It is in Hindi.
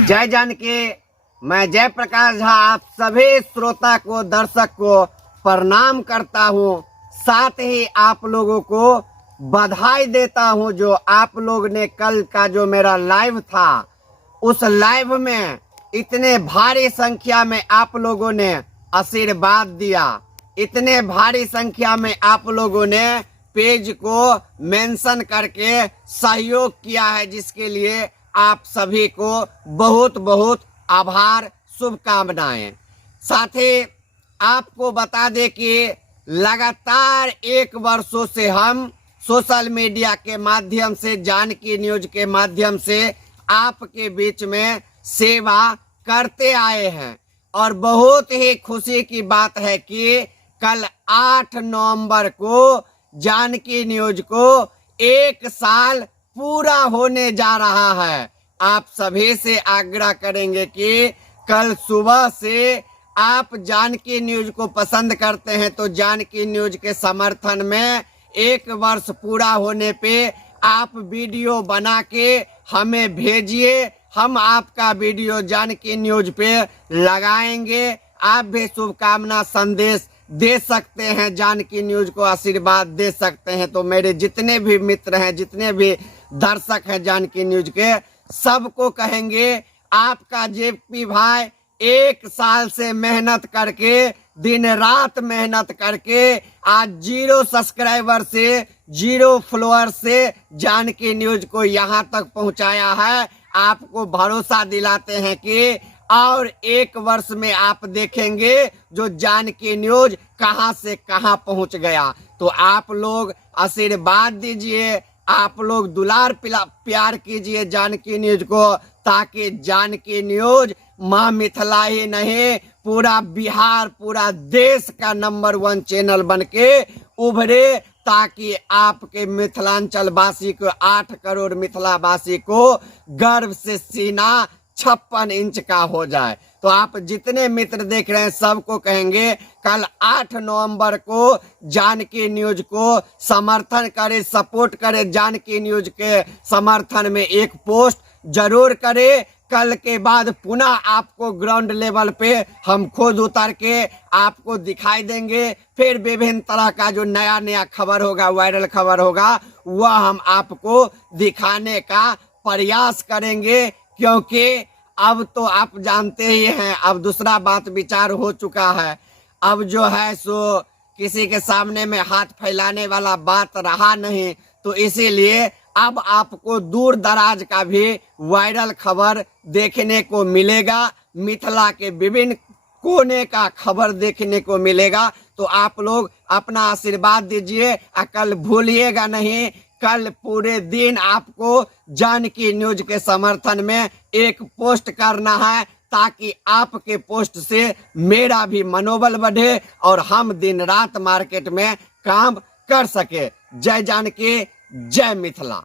जय जानकी। मैं जयप्रकाश झा आप सभी श्रोता को, दर्शक को प्रणाम करता हूँ। साथ ही आप लोगों को बधाई देता हूँ जो आप लोग ने कल का जो मेरा लाइव था, उस लाइव में इतने भारी संख्या में आप लोगों ने आशीर्वाद दिया, इतने भारी संख्या में आप लोगों ने पेज को मेंशन करके सहयोग किया है, जिसके लिए आप सभी को बहुत बहुत आभार, शुभकामनाएं। साथ ही आपको बता दें कि लगातार 1 वर्षों से हम सोशल मीडिया के माध्यम से, जानकी न्यूज के माध्यम से आपके बीच में सेवा करते आए हैं। और बहुत ही खुशी की बात है कि कल 8 नवंबर को जानकी न्यूज को 1 साल पूरा होने जा रहा है। आप सभी से आग्रह करेंगे कि कल सुबह से आप जानकी न्यूज को पसंद करते हैं तो जानकी न्यूज के समर्थन में 1 वर्ष पूरा होने पे आप वीडियो बना के हमें भेजिए। हम आपका वीडियो जानकी न्यूज पे लगाएंगे। आप भी शुभकामना संदेश दे सकते हैं, जानकी न्यूज को आशीर्वाद दे सकते हैं। तो मेरे जितने भी मित्र हैं, जितने भी दर्शक हैं जानकी न्यूज के, सबको कहेंगे आपका जेपी भाई 1 साल से मेहनत करके, दिन रात मेहनत करके आज 0 सब्सक्राइबर से, 0 फॉलोअर से जानकी न्यूज को यहाँ तक पहुँचाया है। आपको भरोसा दिलाते हैं कि और 1 वर्ष में आप देखेंगे जो जानकी न्यूज कहां से कहां पहुंच गया। तो आप लोग आशीर्वाद दीजिए, आप लोग दुलार प्यार कीजिए जानकी न्यूज को, ताकि जानकी न्यूज माँ मिथिला ही नहीं, पूरा बिहार, पूरा देश का नंबर 1 चैनल बनके उभरे, ताकि आपके मिथिलांचल वासी को, 8 करोड़ मिथिला वासी को गर्व से सीना 56 इंच का हो जाए। तो आप जितने मित्र देख रहे हैं सबको कहेंगे कल 8 नवंबर को जानकी न्यूज को समर्थन करें, सपोर्ट करें। जानकी न्यूज के समर्थन में एक पोस्ट जरूर करें। कल के बाद पुनः आपको ग्राउंड लेवल पे हम खुद उतर के आपको दिखाई देंगे। फिर विभिन्न तरह का जो नया नया खबर होगा, वायरल खबर होगा, वह हम आपको दिखाने का प्रयास करेंगे। क्योंकि अब तो आप जानते ही हैं, अब दूसरा बात विचार हो चुका है। अब जो है सो किसी के सामने में हाथ फैलाने वाला बात रहा नहीं। तो इसीलिए अब आपको दूर दराज का भी वायरल खबर देखने को मिलेगा, मिथिला के विभिन्न कोने का खबर देखने को मिलेगा। तो आप लोग अपना आशीर्वाद दीजिए। कल भूलिएगा नहीं, कल पूरे दिन आपको जानकी न्यूज के समर्थन में एक पोस्ट करना है, ताकि आपके पोस्ट से मेरा भी मनोबल बढ़े और हम दिन रात मार्केट में काम कर सके। जय जानकी, जय मिथिला।